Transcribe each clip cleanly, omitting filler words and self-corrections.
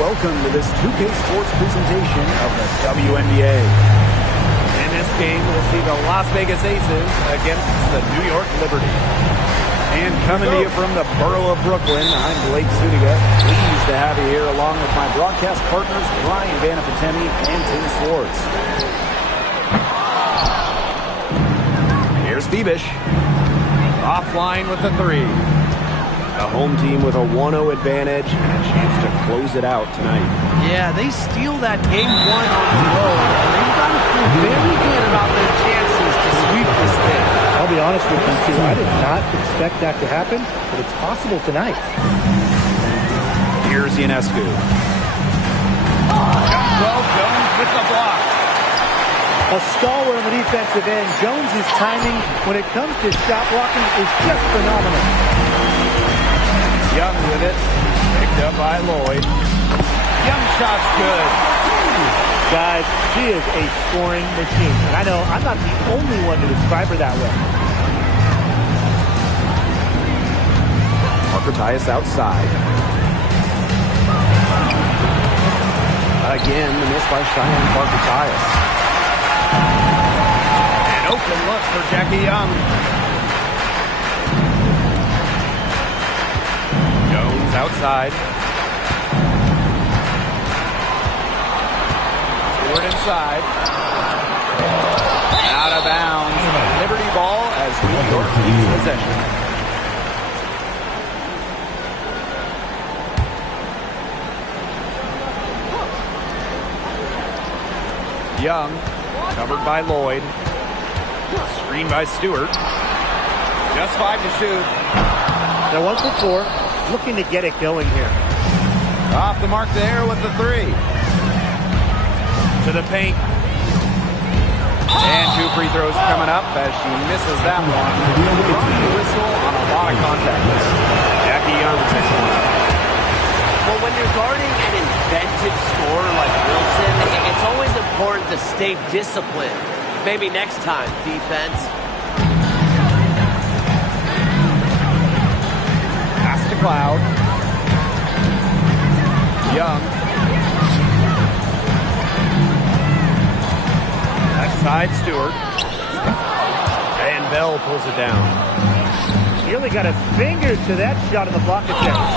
welcome to this 2K Sports presentation of the WNBA. In this game, we'll see the Las Vegas Aces against the New York Liberty. And coming to you from the borough of Brooklyn, I'm Blake Sudiga. Pleased to have you here along with my broadcast partners, Brian Banafatemi and Tim Swartz. Here's Bebish. Offline with the three. The home team with a 1-0 advantage and a chance to close it out tonight. Yeah, they steal that game one on the road. They've got to feel very good about their chances to sweep this thing. I'll be honest with you, too. I did not expect that to happen, but it's possible tonight. Here's Ionescu. Jones with the block. A stalwart on the defensive end. Jones's timing when it comes to shot blocking is just phenomenal. Young with it. Picked up by Lloyd. Young shot's good. Guys, she is a scoring machine. And I know I'm not the only one to describe her that way. Parker Tyus outside. Again, the miss by Cheyenne Parker Tyus. An open look for Jackie Young. Jones outside. Stewart inside. Out of bounds. Liberty ball as New York keeps possession. Young, covered by Lloyd. Screen by Stewart. Just 5 to shoot. They're 1 for 4, looking to get it going here. Off the mark there with the three. To the paint. And 2 free throws coming up as she misses that one. Throwing the whistle on a lot of contact. Jackie Young takes one up. Well, when you're guarding an inventive scorer like Wilson, it's always important to stay disciplined. Maybe next time, defense. Pass to Cloud. Young. Left side, Stewart. And Bell pulls it down. She only got a finger to that shot in the block attempt.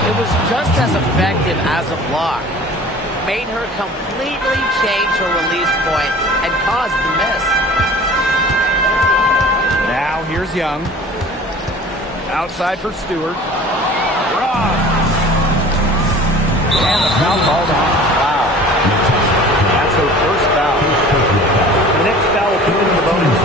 It was just as effective as a block. Made her completely change her release point and caused the miss. Now here's Young. Outside for Stewart. Ross. And the foul called on. Wow. That's her first foul. The next foul will put them in the bonus.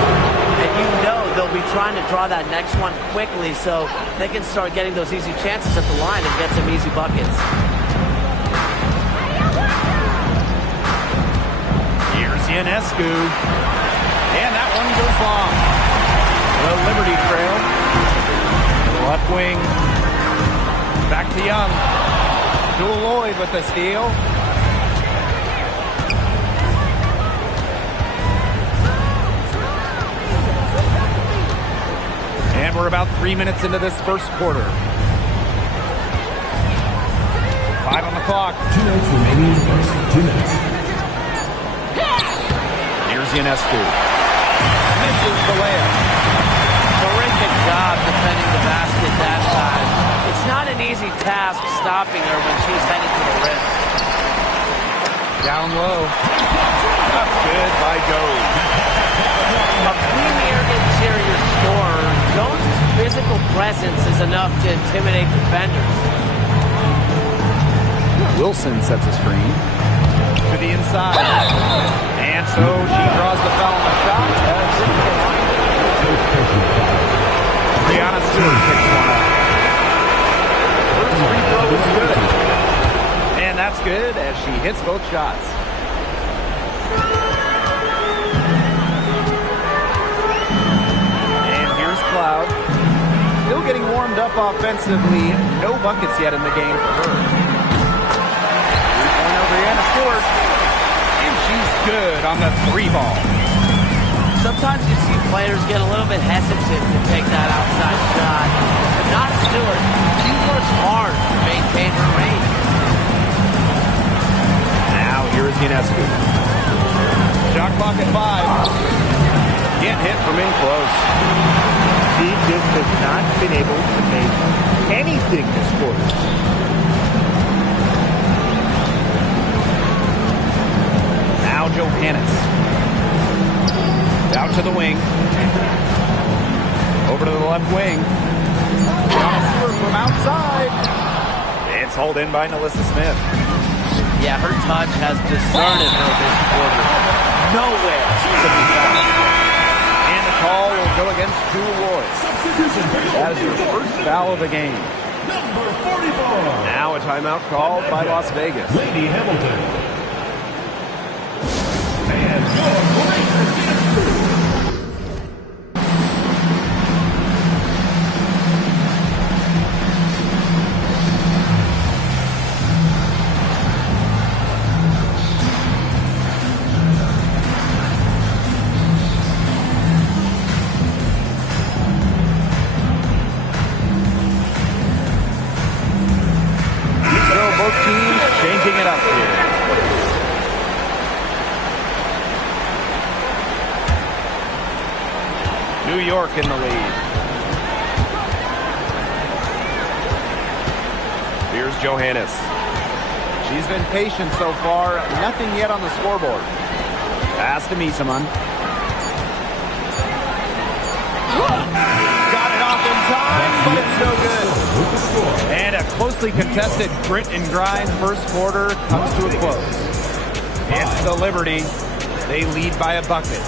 And you know they'll be trying to draw that next one quickly so they can start getting those easy chances at the line and get some easy buckets. Here's Ionescu. And that one goes long. The Liberty trail. Left wing. Back to Young. Jewel Lloyd with the steal. And we're about 3 minutes into this first quarter. 5 on the clock. 2 minutes remaining in the first. 2 minutes. Here's Ionescu. Misses the layup. Terrific job defending the basket that time. It's not an easy task stopping her when she's headed to the rim. Down low. That's good by Jones. A premier interior scorer, Jones' physical presence is enough to intimidate defenders. Wilson sets a screen. To the inside. And so she draws the foul on the shot. Brianna Stewart picks one up. First free throw is good. And that's good as she hits both shots. And here's Cloud. Still getting warmed up offensively. No buckets yet in the game for her. Brianna Stewart. And she's good on the 3 ball. Sometimes you see players get a little bit hesitant to take that outside shot, but not Stewart. She works hard to maintain her range. Enescu. Shot clock at 5. Can't hit from in close. He just has not been able to make anything this quarter. Now Johannes. Out to the wing. Over to the left wing. From outside. It's hauled in by Nalissa Smith. Yeah, her touch has deserted her this quarter. Nowhere to be found. And the call will go against Jewel Roy. That is her first foul of the game. Number 44. Now a timeout called by Las Vegas. Lady Hamilton. And your great crew. Changing it up here. New York in the lead. Here's Johannes. She's been patient so far. Nothing yet on the scoreboard. Pass to Misaman. Got it off in time, but it's no good. And a closely contested grit and grind first quarter comes to a close. It's the Liberty. They lead by a bucket.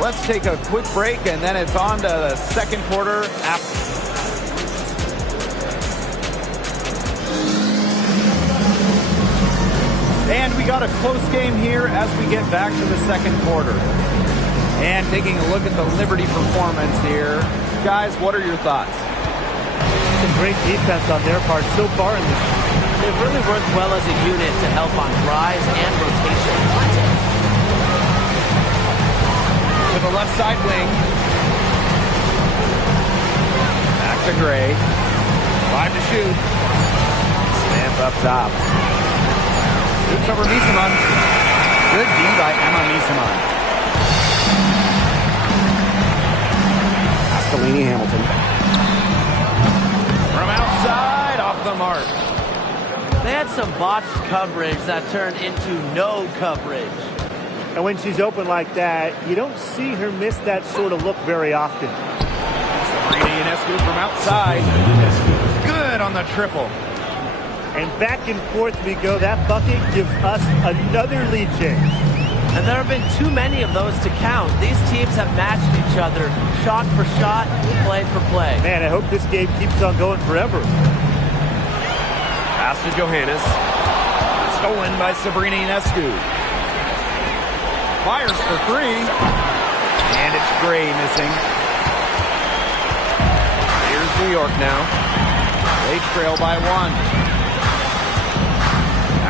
Let's take a quick break, and then it's on to the second quarter after. And we got a close game here as we get back to the second quarter. And taking a look at the Liberty performance here. Guys, what are your thoughts? Some great defense on their part so far in this game. They've really worked well as a unit to help on drives and rotation. To the left side wing. Back to Gray. 5 to shoot. Smith up top. Shoots over Misaman. Good D by Emma Misaman. Ascolini Hamilton. From outside, off the mark. They had some botched coverage that turned into no coverage. And when she's open like that, you don't see her miss that sort of look very often. Sabrina Ionescu from outside. Good on the triple. And back and forth we go. That bucket gives us another lead change. And there have been too many of those to count. These teams have matched each other, shot for shot, play for play. Man, I hope this game keeps on going forever. Pass to Johannes. Stolen by Sabrina Ionescu. Fires for 3. And it's Gray missing. Here's New York now. They trail by 1.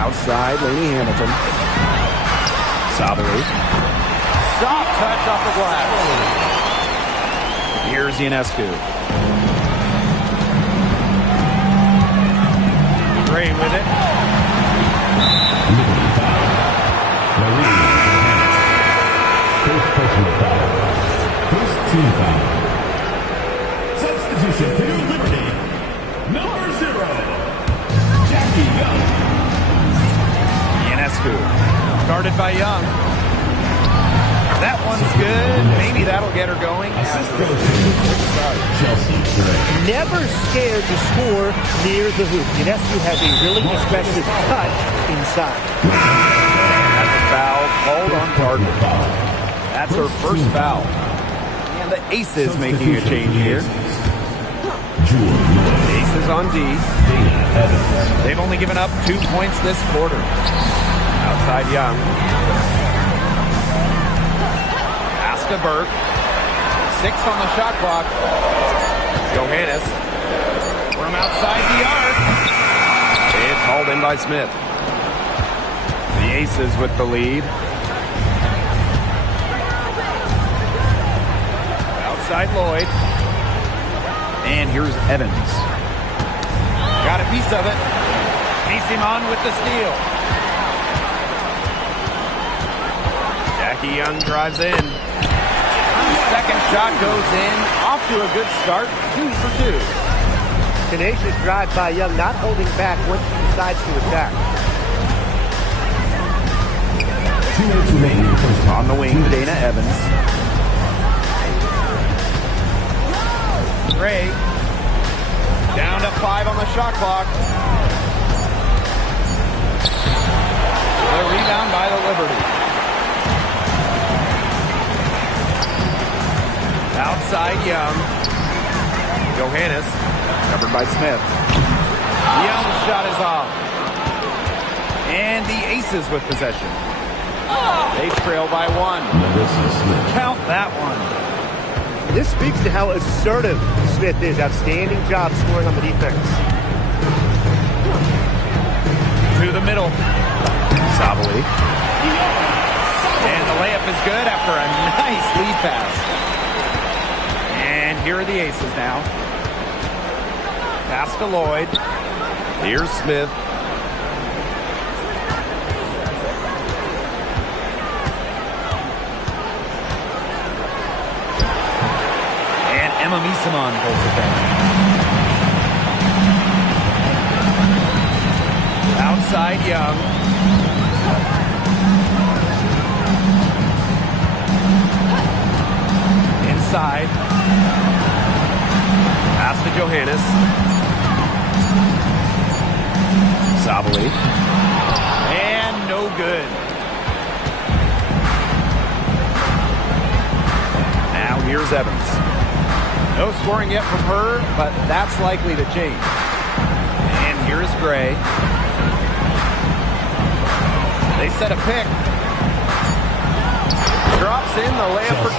Outside, Lainey Hamilton. Sabali. Soft touch off the glass. Here's Ionescu. Gray with it. First personal foul. First team foul. Substitution for New Liberty. Number 0. Jackie Young. Ionescu. Guarded by Young. That one's good. Maybe that'll get her going. Chelsea Gray. Never scared to score near the hoop. Ionescu has a really expressive cut inside. That's a foul called on Gardner. That's her first foul. And the Aces making a change here. Aces on D. They've only given up 2 points this quarter. Outside Young. Pass to Burke. 6 on the shot clock. Johannes. From outside the arc. It's hauled in by Smith. The Aces with the lead. Outside Lloyd. And here's Evans. Got a piece of it. Misaman with the steal. Becky Young drives in. Second shot goes in. Off to a good start. 2 for 2. Tenacious drive by Young, not holding back once he decides to attack. 2 minutes remaining in the first half. On the wing, Dana Evans. Gray. Down to 5 on the shot clock. The rebound by the Liberty. Outside Young. Johannes. Covered by Smith. Young's shot is off. And the Aces with possession. They trail by 1. Count that one. This speaks to how assertive Smith is. Outstanding job scoring on the defense. To the middle. Sabali. And the layup is good after a nice lead pass. And here are the Aces now. Pass to Lloyd. Here's Smith. And Emma Misamon pulls it down. Outside Young. Inside. Pass to Johannes. Sabali. And no good. Now here's Evans. No scoring yet from her, but that's likely to change. And here's Gray. They set a pick. Drops in the layup for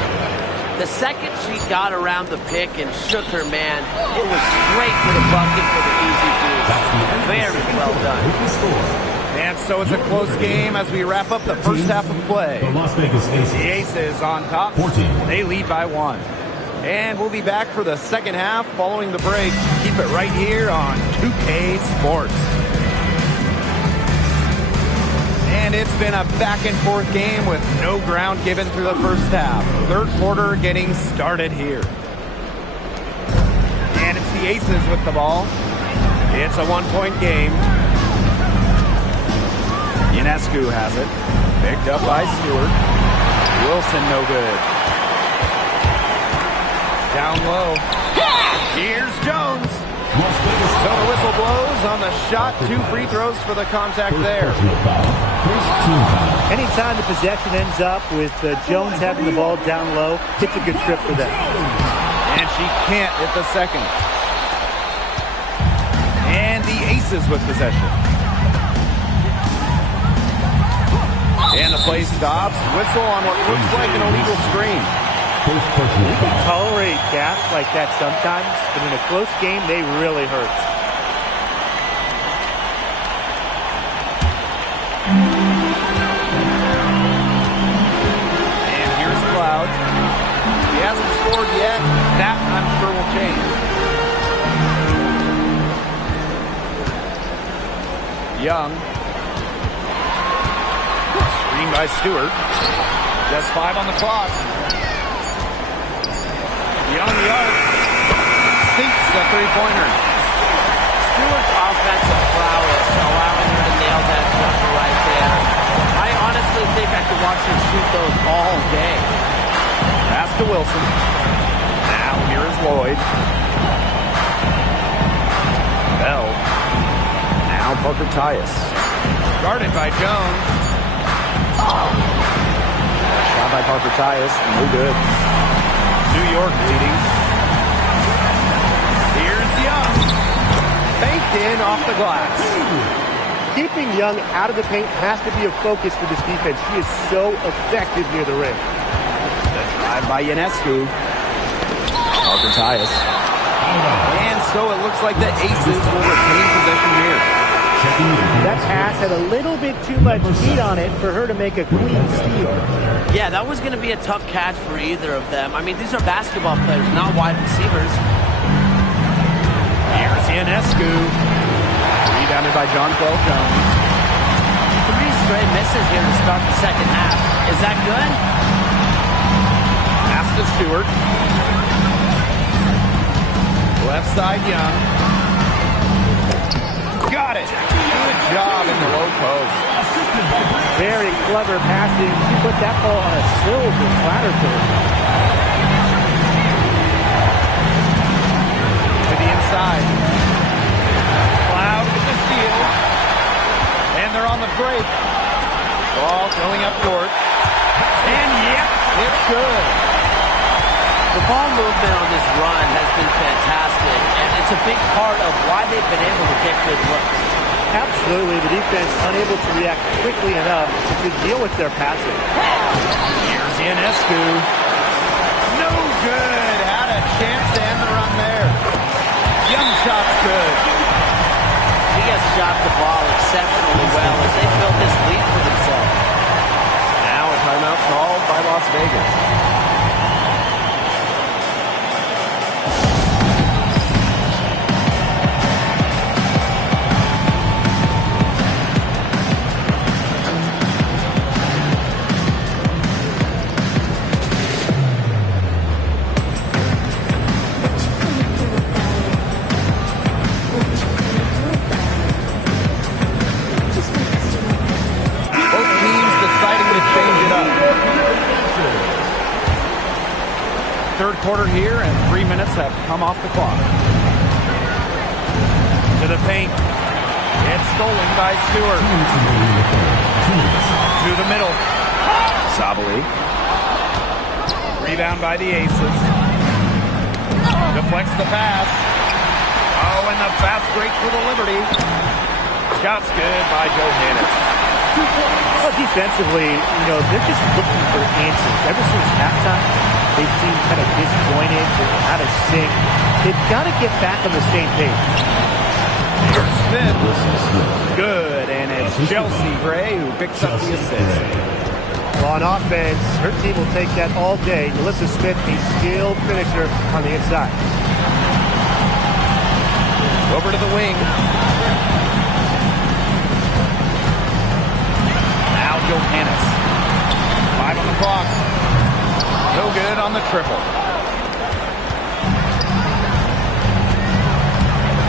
2. The second she got around the pick and shook her man, it was straight to the bucket for the easy deuce. Very well done. And so it's a close game as we wrap up the first half of play. The Las Vegas Aces. The Aces on top. 14. They lead by 1. And we'll be back for the second half following the break. Keep it right here on 2K Sports. And it's been a back-and-forth game with no ground given through the first half. Third quarter getting started here. And it's the Aces with the ball. It's a 1-point game. Ionescu has it. Picked up by Stewart. Wilson no good. Down low. Here's Jones. So the whistle blows on the shot. 2 free throws for the contact there. Anytime the possession ends up with Jones having the ball down low, it's a good trip for them. And she can't hit the second. And the Aces with possession. And the play stops. Whistle on what looks like an illegal screen. You can tolerate gaps like that sometimes, but in a close game, they really hurt. And here's Cloud. He hasn't scored yet. That, I'm sure, will change. Young. Screen by Stewart. Just 5 on the clock. Young the arc. Sinks the three-pointer. Stewart's offensive prowess allowing her to nail that jumper right there. I honestly think I could watch her shoot those all day. Pass to Wilson. Now here is Lloyd. Bell. Now Parker Tyus. Guarded by Jones. Shot by Parker Tyus. No good. New York leading. Here's Young. Banked in off the glass. Keeping Young out of the paint has to be a focus for this defense. She is so effective near the ring. The drive by Ionescu. Parker Tyus. And so it looks like the Aces will retain possession here. That pass had a little bit too much heat on it for her to make a clean steal. Yeah, that was going to be a tough catch for either of them. I mean, these are basketball players, not wide receivers. Here's Ionescu. Rebounded by Jonquel Jones. 3 straight misses here to start the second half. Is that good? Pass to Stewart. Left side, Young. Got it. Good job in the low post. Very clever passing. She put that ball on a silver platter for her. To the inside. Cloud with the steal. And they're on the break. Ball going up court. And yep, it's good. The ball movement on this run has been fantastic, and it's a big part of why they've been able to get good looks. Absolutely. The defense unable to react quickly enough to deal with their passing. Here's Ionescu. No good. Had a chance to end the run there. Young shot's good. He has shot the ball exceptionally well as they built this lead for themselves. Now a timeout called by Las Vegas. Third quarter here, and 3 minutes have come off the clock. To the paint. It's stolen by Stewart. To the middle. Sabali. Rebound by the Aces. Deflects the pass. Oh, and the fast break for the Liberty. Shot's good by Johannes. Well, defensively, they're just looking for answers. Ever since halftime, they seem kind of disjointed, out of sync. They've got to get back on the same page. Here's Smith. Good, and it's Chelsea Gray who picks up the assist. Well, on offense, her team will take that all day. Melissa Smith, a skilled finisher on the inside. Over to the wing. Now Johannes. 5 on the clock. No good on the triple.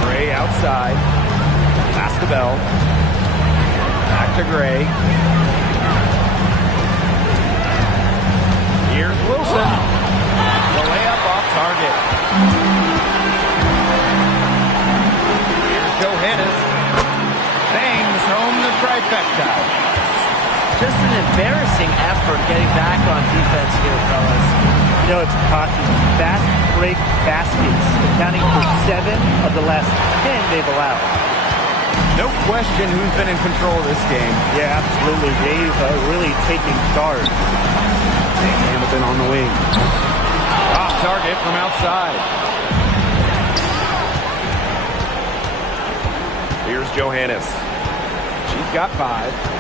Gray outside. Pass to Bell. Back to Gray. Here's Wilson. The layup off target. Here's Johannes. Bangs home the trifecta. Just an embarrassing effort getting back on defense here, fellas. It's cocky. Fast break baskets, accounting for 7 of the last 10 they've allowed. No question who's been in control of this game. Yeah, absolutely. They've really taken charge. Hamilton on the wing. Off target from outside. Here's Johannes. She's got 5.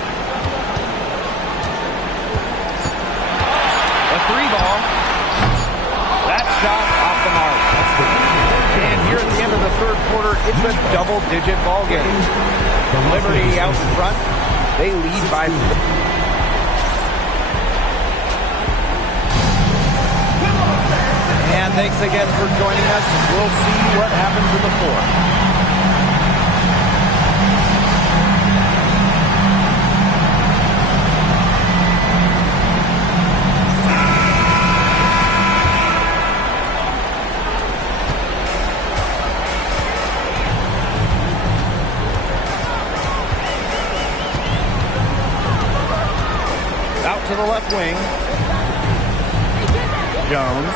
A 3-ball. That shot off the mark. And here at the end of the third quarter, it's a double-digit ball game. Liberty out in front. They lead by 3. And thanks again for joining us. We'll see what happens in the fourth. To the left wing. Jones.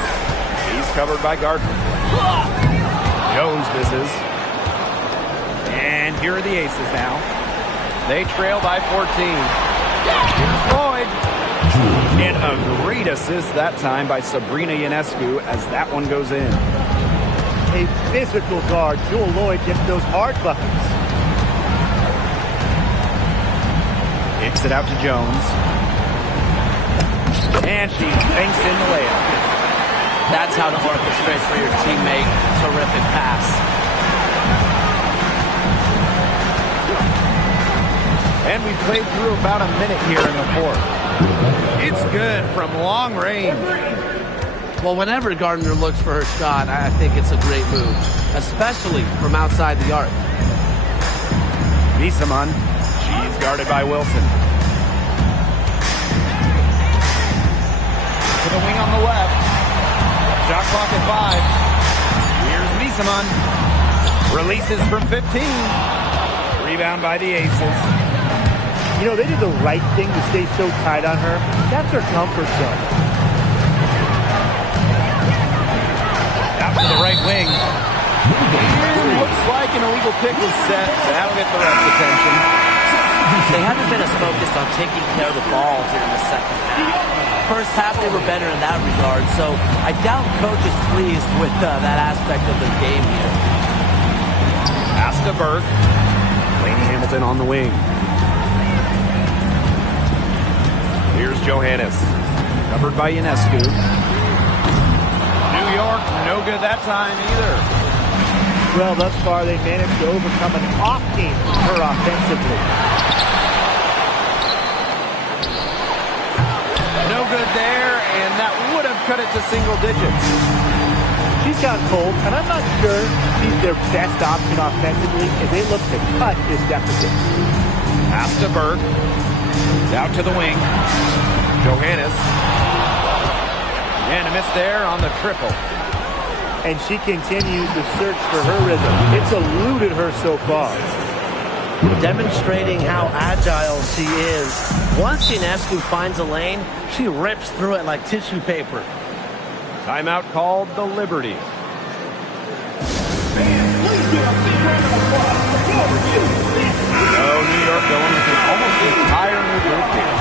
He's covered by Gardner. Jones misses. And here are the Aces now. They trail by 14. Here's Floyd. And a great assist that time by Sabrina Ionescu as that one goes in. A physical guard. Jewel Lloyd gets those hard buckets. Kicks it out to Jones. And she banks in the layup. That's how to orchestrate for your teammate. Terrific pass. And we played through about a minute here in the fourth. It's good from long range. Well, whenever Gardner looks for her shot, I think it's a great move, especially from outside the arc. Misaman, she's guarded by Wilson. To the wing on the left. Shot clock at 5. Here's Misaman. Releases from 15. Rebound by the Aces. You know, they did the right thing to stay so tight on her. That's her comfort zone. Out to the right wing. And looks like an illegal pick was set. That'll get the ref's attention. They haven't been as focused on taking care of the ball here in the second half. First half, they were better in that regard, so I doubt Coach is pleased with that aspect of their game here. Pass to Burke. Laney Hamilton on the wing. Here's Johannes. Covered by Ionescu. New York, no good that time either. Well, thus far, they managed to overcome an off game for her offensively. No good there, and that would have cut it to single digits. She's gone cold, and I'm not sure she's their best option offensively as they look to cut this deficit. Pass to Burke. Out to the wing. Johannes. And a miss there on the triple. And she continues to search for her rhythm. It's eluded her so far. Demonstrating how agile she is. Once Ionescu finds a lane, she rips through it like tissue paper. Timeout called the Liberty. So New York going with an almost entire new group here.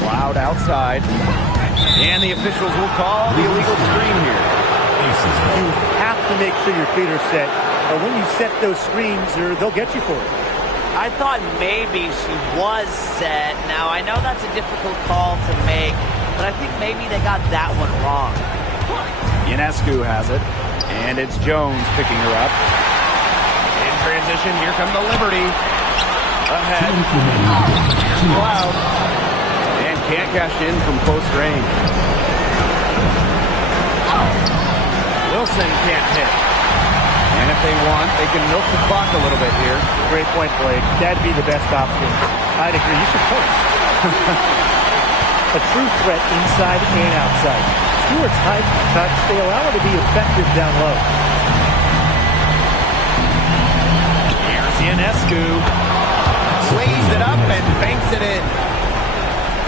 Cloud outside. And the officials will call the illegal screen here. You have to make sure your feet are set. Or when you set those screens, they'll get you for it. I thought maybe she was set. Now, I know that's a difficult call to make, but I think maybe they got that one wrong. Ionescu has it, and it's Jones picking her up. In transition, here come the Liberty. Ahead. Here's Cloud. And can't cash in from close range. Wilson can't hit. And if they want, they can milk the clock a little bit here. Great point, Blake. That'd be the best option. I'd agree. You should post. A true threat inside and outside. Stewart's high touch. They allow her to be effective down low. Here's Ionescu. Plays it up and banks it in.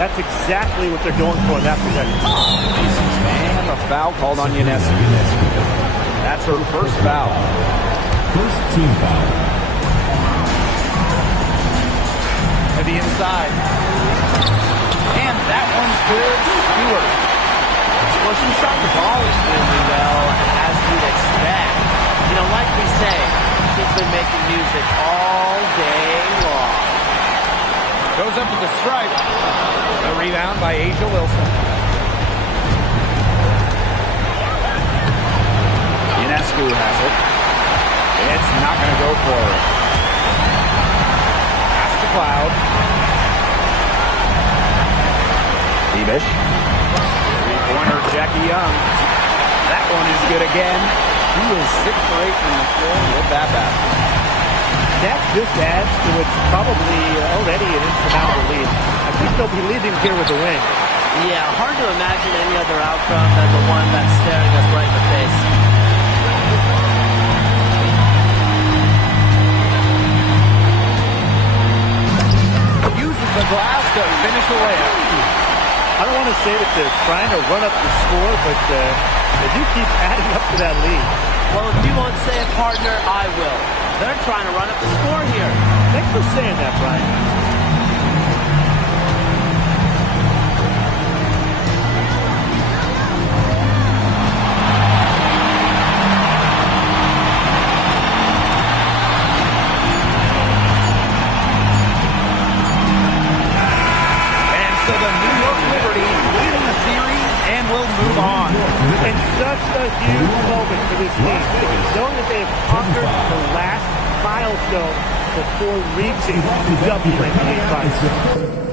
That's exactly what they're going for in that possession. And a foul called on Ionescu. That's her first foul. First team foul. To the inside. And that one's good. Stewart. Well, she shot the ball extremely well, as you'd expect. You know, like we say, she's been making music all day long. Goes up with the strike. A rebound by Asia Wilson. Ionescu has it. It's not going to go for it. Pass to Cloud. Bebish. Three-pointer, Jackie Young. That one is good again. He is 6 for 8 from the floor with that basket. That just adds to what's probably already an insurmountable lead. I think they'll be leading here with the win. Yeah, hard to imagine any other outcome than the one that's staring us right in the face. Uses the glass to finish the layup. I don't want to say that they're trying to run up the score, but they do keep adding up to that lead. Well, if you won't say it, partner, I will. They're trying to run up the score here. Thanks for saying that, Brian. such a huge moment for this team, knowing that they have conquered the last milestone before reaching the WNBA finals.